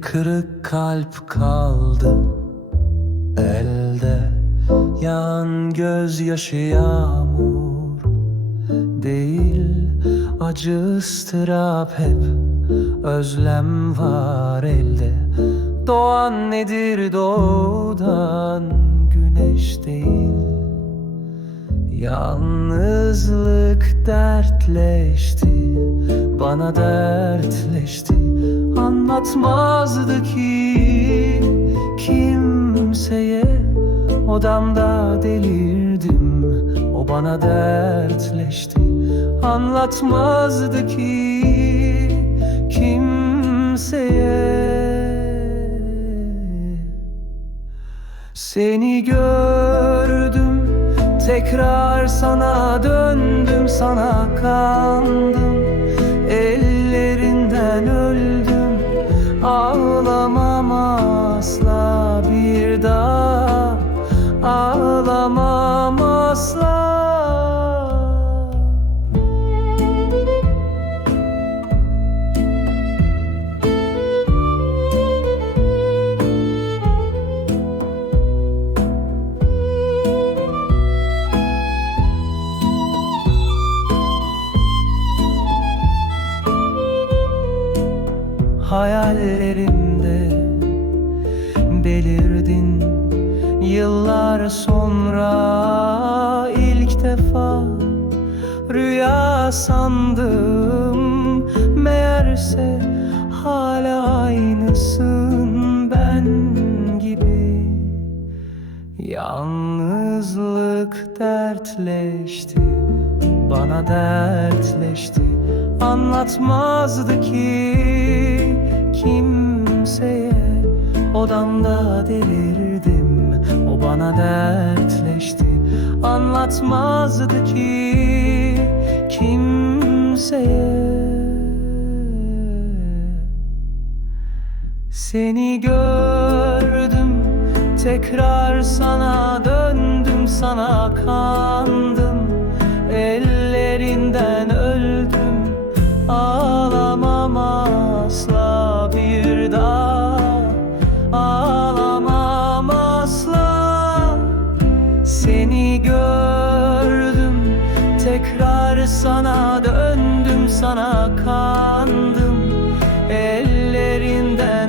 kırık kalp kaldı. Elde Yağan gözyaşı yağmur değil Acı ıstırap hep özlem var elde. Doğan nedir doğudan güneş değil. Yalnızlık dertleşti Bana dertleşti. Anlatmazdı ki Kimseye. Odamda delirdim O bana dertleşti. Anlatmazdı ki Kimseye. Seni gördüm Tekrar sana döndüm Sana kandım asla bir daha. Ağlamam asla. Hayallerimde belirdin Yıllar sonra ilk defa Rüya sandım. Meğerse hala aynısın ben gibi. Yalnızlık dertleşti Bana dertleşti. Anlatmazdı ki kimseye Odamda delirdim O bana dertleşti. Anlatmazdı ki kimseye. Seni gördüm Tekrar sana döndüm Sana kandım sana döndüm sana kandım. Ellerinden